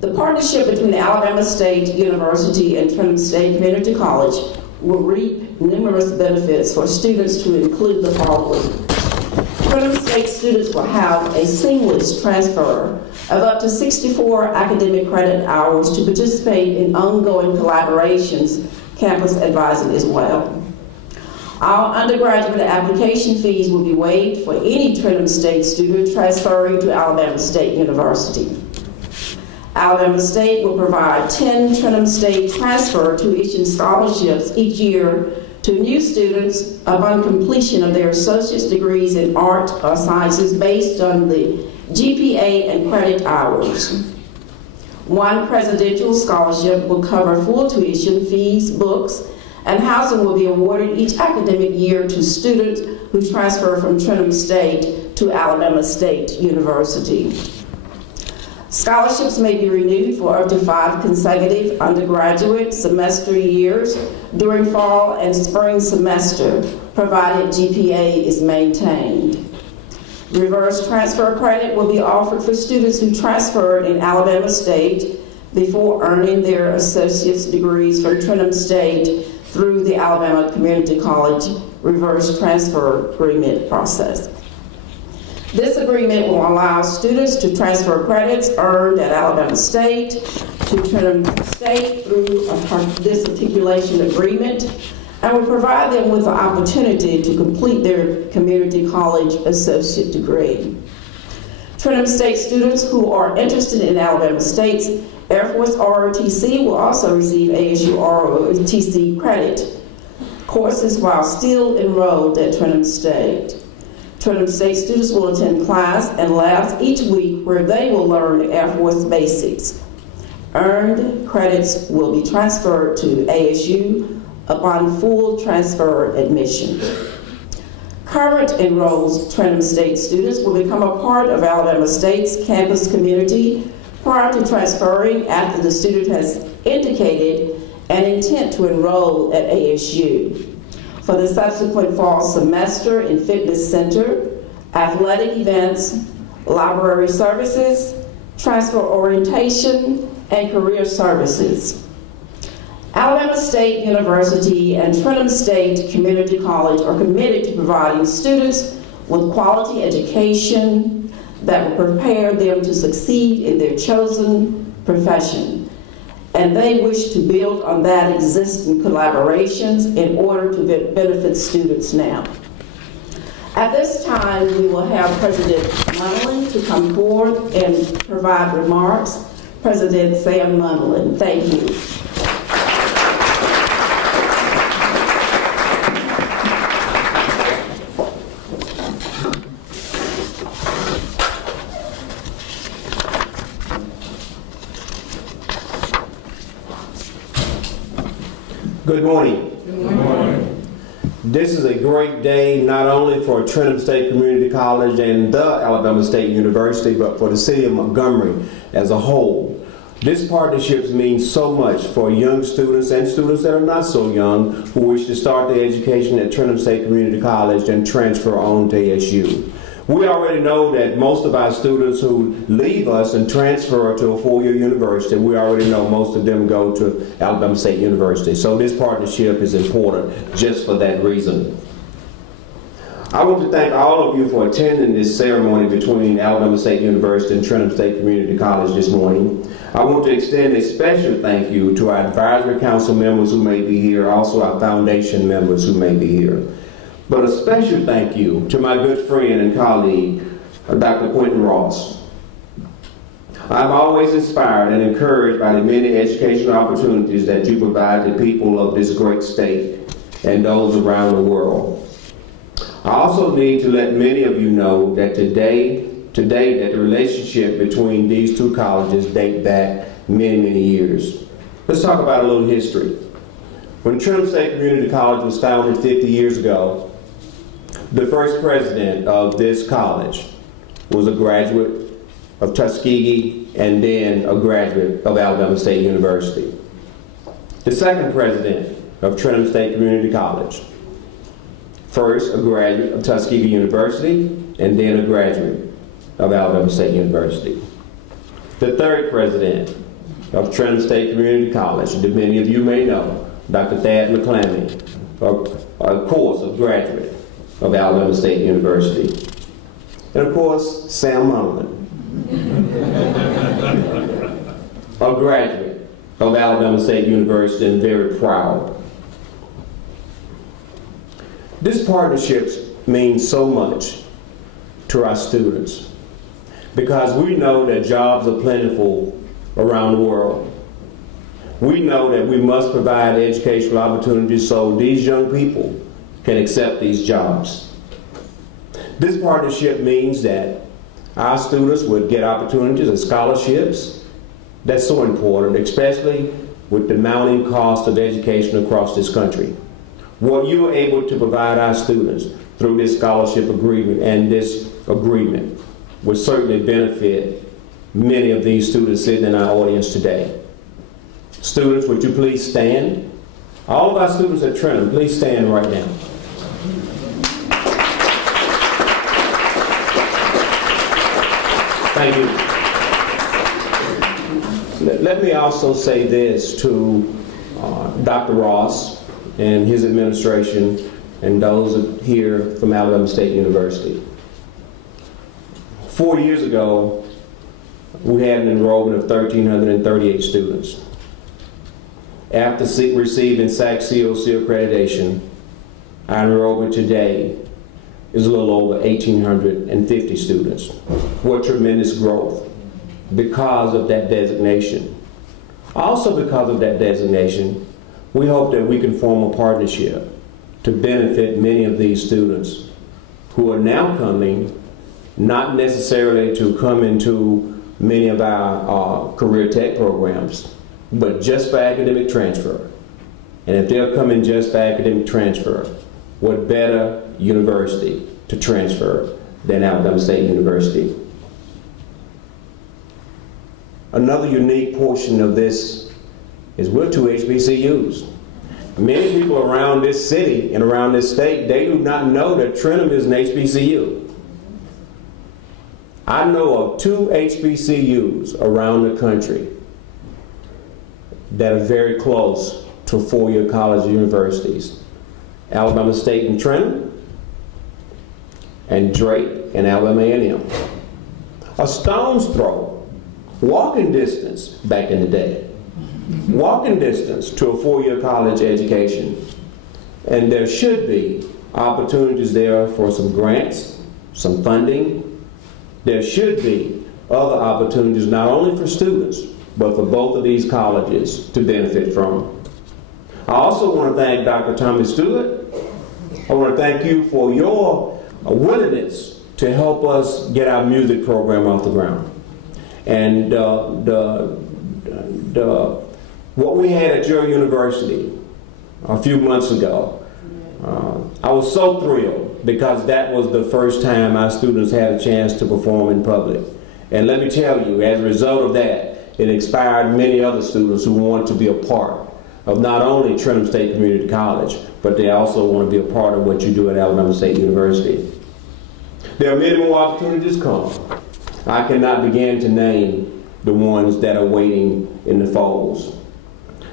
The partnership between Alabama State University and Trenholm State Community College will reap numerous benefits for students to include the following. Trenholm State students will have a seamless transfer of up to 64 academic credit hours to participate in ongoing collaborations, campus advising as well. All undergraduate application fees will be waived for any Trenholm State student transferring to Alabama State University. Alabama State will provide 10 Trenholm State transfer tuition scholarships each year to new students upon completion of their associate's degrees in art or sciences based on the GPA and credit hours. One presidential scholarship will cover full tuition, fees, books, and housing will be awarded each academic year to students who transfer from Trenholm State to Alabama State University. Scholarships may be renewed for up to 5 consecutive undergraduate semester years during fall and spring semester, provided GPA is maintained. Reverse transfer credit will be offered for students who transferred in Alabama State before earning their associate's degrees from Trenholm State through the Alabama Community College reverse transfer agreement process. This agreement will allow students to transfer credits earned at Alabama State to Trenholm State through this articulation agreement, and will provide them with the opportunity to complete their community college associate degree. Trenholm State students who are interested in Alabama State's Air Force ROTC will also receive ASU ROTC credit courses while still enrolled at Trenholm State. Trenholm State students will attend class and labs each week where they will learn Air Force basics. Earned credits will be transferred to ASU upon full transfer admission. Current enrolled Trenholm State students will become a part of Alabama State's campus community prior to transferring after the student has indicated an intent to enroll at ASU. For the subsequent fall semester in fitness center, athletic events, library services, transfer orientation, and career services. Alabama State University and Trenholm State Community College are committed to providing students with quality education that will prepare them to succeed in their chosen profession. And they wish to build on that existing collaborations in order to benefit students now. At this time, we will have President Munlin to come forward and provide remarks. President Sam Munlin, thank you. Good morning. Good morning. This is a great day not only for Trenholm State Community College and the Alabama State University, but for the city of Montgomery as a whole. This partnership means so much for young students and students that are not so young who wish to start their education at Trenholm State Community College and transfer on to ASU. We already know that most of our students who leave us and transfer to a four-year university, we already know most of them go to Alabama State University. So this partnership is important just for that reason. I want to thank all of you for attending this ceremony between Alabama State University and Trenholm State Community College this morning. I want to extend a special thank you to our advisory council members who may be here, also our foundation members who may be here. But a special thank you to my good friend and colleague, Dr. Quentin Ross. I'm always inspired and encouraged by the many educational opportunities that you provide to people of this great state and those around the world. I also need to let many of you know that today that the relationship between these two colleges date back many, many years. Let's talk about a little history. When Trenholm State Community College was founded 50 years ago, the first president of this college was a graduate of Tuskegee and then a graduate of Alabama State University. The second president of Trenholm State Community College, first a graduate of Tuskegee University and then a graduate of Alabama State University. The third president of Trenholm State Community College, that many of you may know, Dr. Thad McClammy, of course, a graduate of Alabama State University. And of course, Sam Mullen, a graduate of Alabama State University and very proud. This partnership means so much to our students because we know that jobs are plentiful around the world. We know that we must provide educational opportunities so these young people can accept these jobs. This partnership means that our students would get opportunities and scholarships. That's so important, especially with the mounting cost of education across this country. What you are able to provide our students through this scholarship agreement and this agreement will certainly benefit many of these students sitting in our audience today. Students, would you please stand? All of our students at Trenholm, please stand right now. Thank you. Let me also say this to Dr. Ross and his administration and those here from Alabama State University. 4 years ago, we had an enrollment of 1,338 students. After receiving SAC-COC accreditation, our enrollment today is a little over 1,850 students. What tremendous growth because of that designation. Also because of that designation, we hope that we can form a partnership to benefit many of these students who are now coming, not necessarily to come into many of our career tech programs, but just for academic transfer. And if they're coming just for academic transfer, what better university to transfer than Alabama State University? Another unique portion of this is we're two HBCUs. Many people around this city and around this state, they do not know that Trenholm is an HBCU. I know of two HBCUs around the country that are very close to four-year college universities. Alabama State and Trenholm, and Drake and Alabama A&M. A stone's throw, walking distance back in the day, walking distance to a four-year college education. And there should be opportunities there for some grants, some funding. There should be other opportunities not only for students, but for both of these colleges to benefit from. I also want to thank Dr. Tommy Stewart. I want to thank you for your willingness to help us get our music program off the ground. And what we had at your university a few months ago, I was so thrilled because that was the first time our students had a chance to perform in public. And let me tell you, as a result of that, it inspired many other students who want to be a part of not only Trenholm State Community College, but they also want to be a part of what you do at Alabama State University. There are many more opportunities come. I cannot begin to name the ones that are waiting in the folds.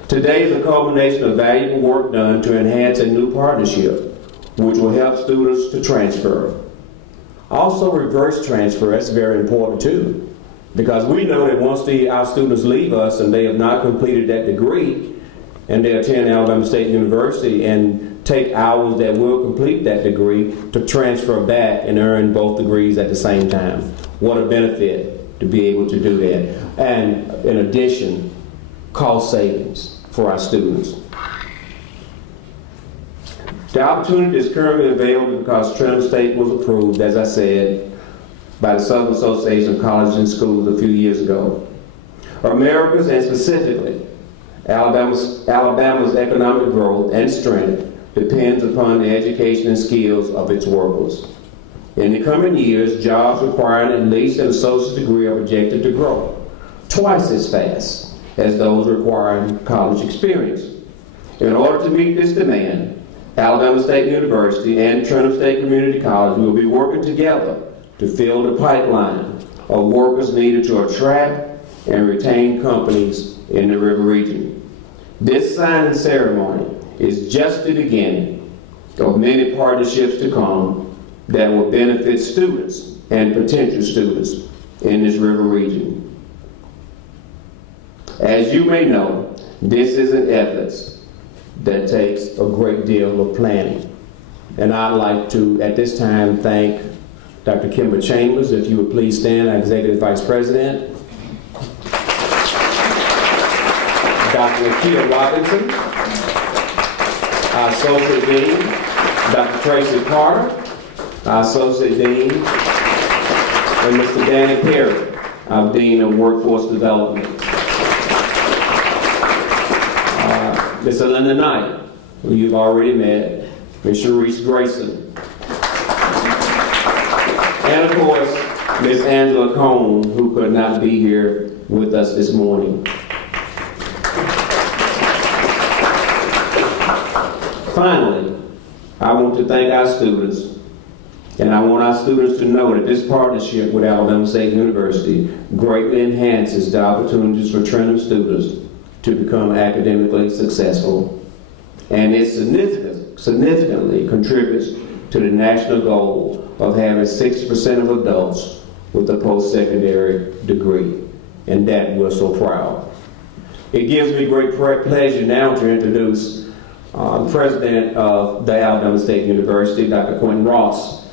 Today is a culmination of valuable work done to enhance a new partnership, which will help students to transfer. Also, reverse transfer, that's very important too, because we know that once our students leave us and they have not completed that degree, and they attend Alabama State University and take hours that will complete that degree to transfer back and earn both degrees at the same time. What a benefit to be able to do that. And in addition, cost savings for our students. The opportunity is currently available because Trenholm State was approved, as I said, by the Southern Association of Colleges and Schools a few years ago. America's, and specifically Alabama's economic growth and strength depends upon the education and skills of its workers. In the coming years, jobs requiring at least an associate's degree are projected to grow twice as fast as those requiring college experience. In order to meet this demand, Alabama State University and Trenholm State Community College will be working together to fill the pipeline of workers needed to attract and retain companies in the River region. This signing ceremony is just the beginning of many partnerships to come that will benefit students and potential students in this River region. As you may know, this is an effort that takes a great deal of planning. And I'd like to, at this time, thank Dr. Kimber Chambers, if you would please stand, our Executive Vice President. Dr. Nakia Robinson, our Associate Dean. Dr. Tracy Carter, our Associate Dean. And Mr. Danny Perry, our Dean of Workforce Development. Ms. Linda Knight, who you've already met. Ms. Sharice Grayson. And of course, Ms. Angela Cone, who could not be here with us this morning. Finally, I want to thank our students, and I want our students to know that this partnership with Alabama State University greatly enhances the opportunities for Trenholm students to become academically successful, and it significantly contributes to the national goal of having 60% of adults with a post-secondary degree, and that we're so proud. It gives me great pleasure now to introduce the president of the Alabama State University, Dr. Quentin Ross.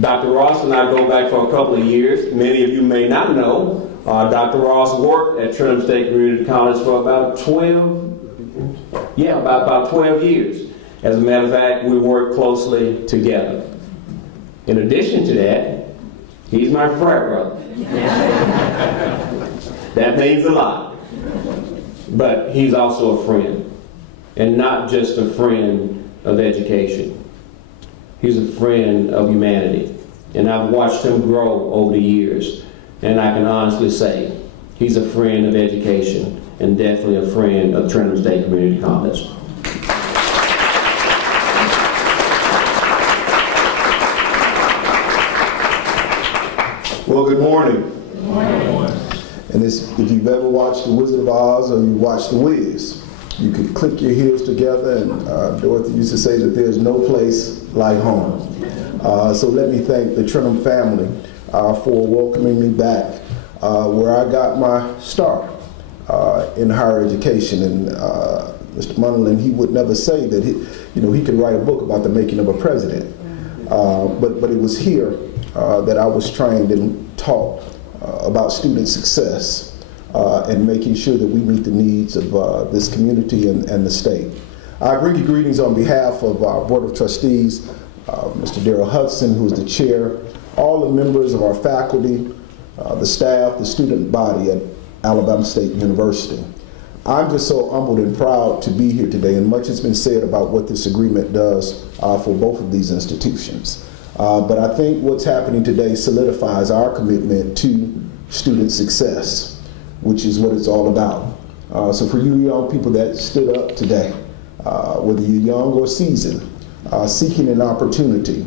Dr. Ross and I go back for a couple of years. Many of you may not know, Dr. Ross worked at Trenholm State Community College for about 12 years. As a matter of fact, we worked closely together. In addition to that, he's my frat brother. That means a lot. But he's also a friend, and not just a friend of education. He's a friend of humanity, and I've watched him grow over the years, and I can honestly say he's a friend of education and definitely a friend of Trenholm State Community College. Well, good morning. Good morning. And if you've ever watched The Wizard of Oz or you watched The Wiz, you could click your heels together, and Dorothy used to say that there's no place like home. So let me thank the Trenholm family for welcoming me back where I got my start in higher education. And Mr. Munderland, he would never say that he could write a book about the making of a president. But it was here that I was trained and taught about student success and making sure that we meet the needs of this community and the state. I bring you greetings on behalf of our Board of Trustees, Mr. Darrell Hudson, who is the chair, all the members of our faculty, the staff, the student body at Alabama State University. I'm just so humbled and proud to be here today, and much has been said about what this agreement does for both of these institutions. But I think what's happening today solidifies our commitment to student success, which is what it's all about. So for you young people that stood up today, whether you're young or seasoned, seeking an opportunity,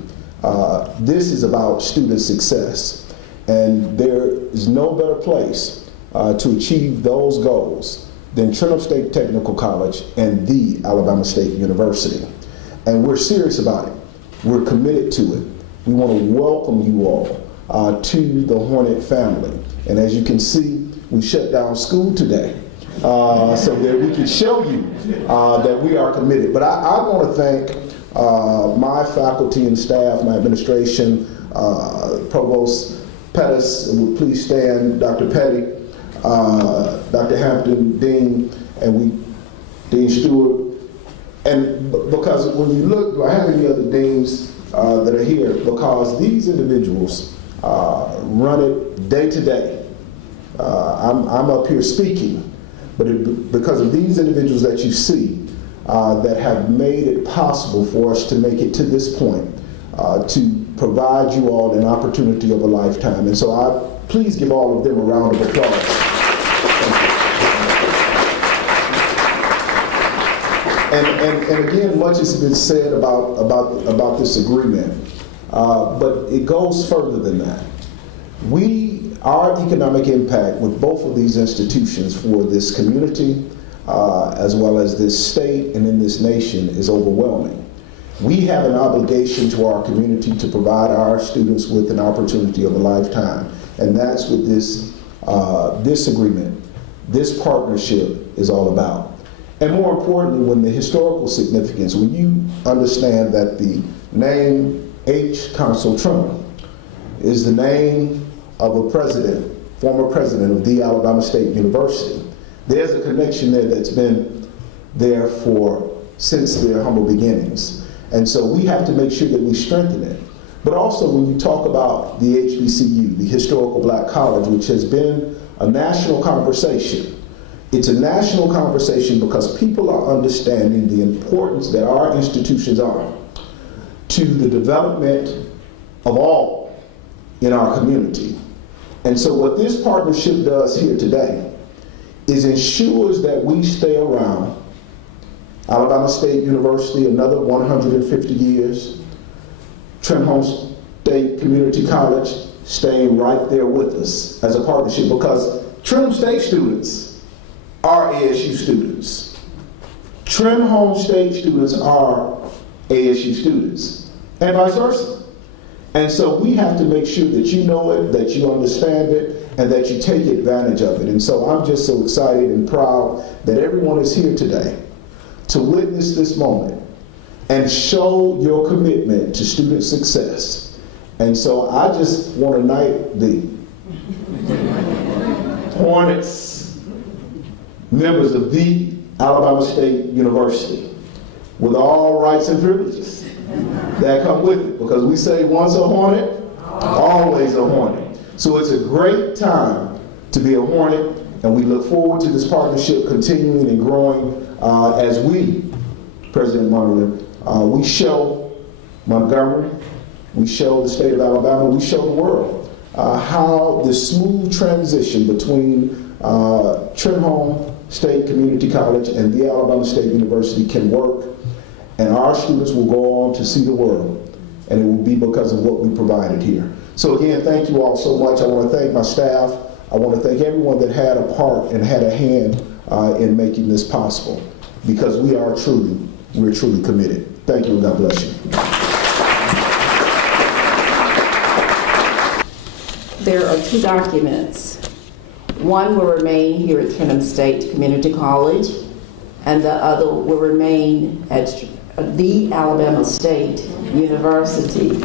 this is about student success. And there is no better place to achieve those goals than Trenholm State Technical College and the Alabama State University. And we're serious about it. We're committed to it. We want to welcome you all to the Hornet family. And as you can see, we shut down school today so that we can show you that we are committed. But I want to thank my faculty and staff, my administration, Provost Pettis, would please stand, Dr. Petty, Dr. Hampton, Dean, and Dean Stewart. And because when you look, do I have any other deans that are here? Because these individuals run it day to day. I'm up here speaking, but because of these individuals that you see that have made it possible for us to make it to this point, to provide you all an opportunity of a lifetime. And so please give all of them a round of applause. And again, much has been said about this agreement, but it goes further than that. We our economic impact with both of these institutions for this community, as well as this state and in this nation, is overwhelming. We have an obligation to our community to provide our students with an opportunity of a lifetime, and that's what this agreement, this partnership is all about. And more importantly, when the historical significance, when you understand that the name H. Consul Trenholm is the name of a president, former president of the Alabama State University, there's a connection there that's been there since their humble beginnings. And so we have to make sure that we strengthen it. But also when you talk about the HBCU, the Historical Black College, which has been a national conversation, it's a national conversation because people are understanding the importance that our institutions are to the development of all in our community. And so what this partnership does here today is ensures that we stay around. Alabama State University, another 150 years. Trenholm State Community College staying right there with us as a partnership, because Trenholm State students are ASU students. Trenholm State students are ASU students, and vice versa. And so we have to make sure that you know it, that you understand it, and that you take advantage of it. And so I'm just so excited and proud that everyone is here today to witness this moment and show your commitment to student success. And so I just want to knight the Hornets, members of the Alabama State University, with all rights and privileges that come with it, because we say once a Hornet, always a Hornet. So it's a great time to be a Hornet, and we look forward to this partnership continuing and growing as we, President Monroe, we show Montgomery, we show the state of Alabama, we show the world how the smooth transition between Trenholm State Community College and the Alabama State University can work, and our students will go on to see the world, and it will be because of what we provided here. So again, thank you all so much. I want to thank my staff. I want to thank everyone that had a part and had a hand in making this possible, because we're truly committed. Thank you, and God bless you. There are two documents. One will remain here at Trenholm State Community College, and the other will remain at the Alabama State University.